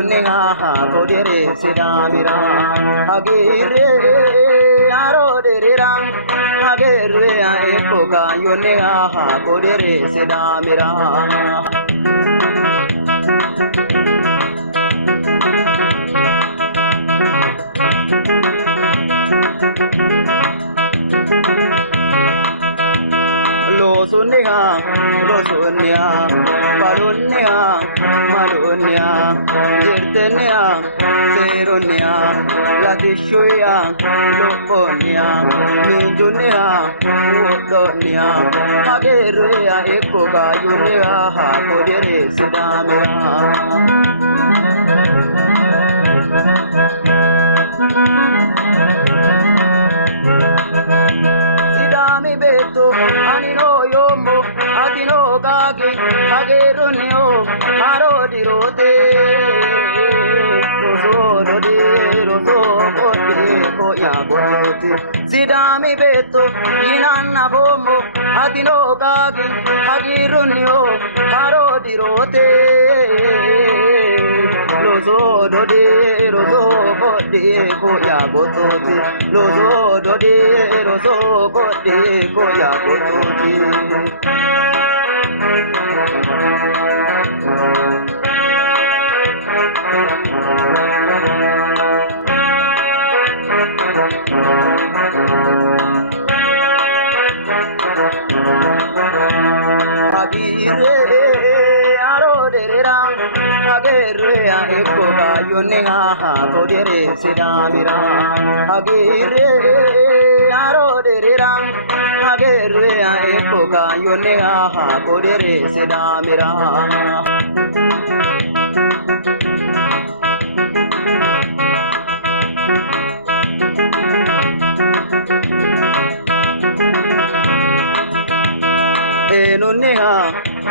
yonne ha kodere sidamira agire aroderera agere ekoka yonne ha kodere sidamira Rosonia, Baronia, Maronia, Jertenia, Seronia, Latishuia, Loponia, Mindunia, Wodonia, Hageria, Ekoga, Yunia, Kodere, Sidamira. Gagi, Hagerunio, Arodirote, Roso, Koya Bote, Sidami Beto, Inanna Bomo, Adino Gagi, Hagerunio, Arodirote, Roso, Koya Bote, Roso, Koya Bote. Yonne ha kodere sidamira agire aroderera agere ekoka yonne ha kodere sidamira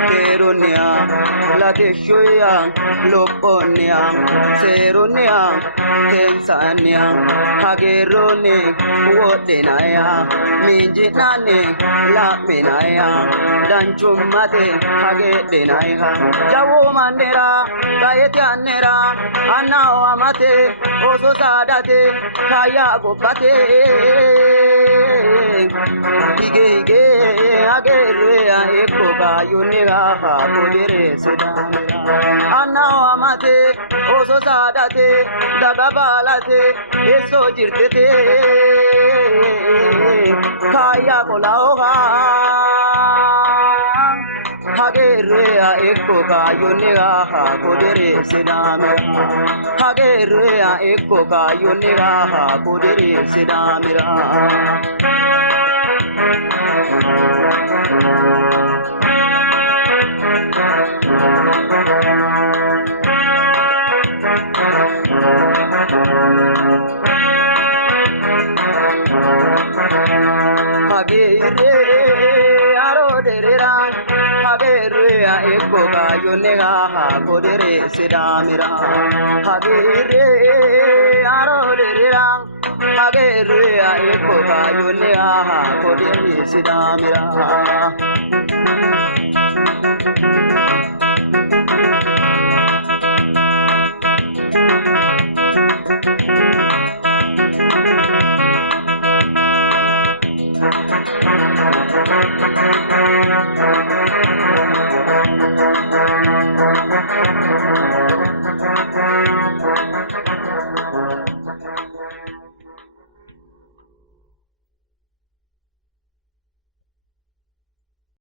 Teronia, Latishuia, Loponia, Seronia, Tensania, Hagerone, Wodenaya, Minjinane, Lapinaya, Danchumate, Hagedenaya, Jawo Mandera, Gaetianera, Anao Amate, Oso Sadate, Kaya Gopate. Ige agerea ekoga yunira ha kodere sidamira anao amate oso sadate dagabalate eso jirtete kaya kolaoha hagerea ekoga yunira ha kodere sidamira hagerea ekoga yunira ha kodere sidamira Yonega kodere sidamira hagere aroderera hagere ekoga yonega kodere sidamira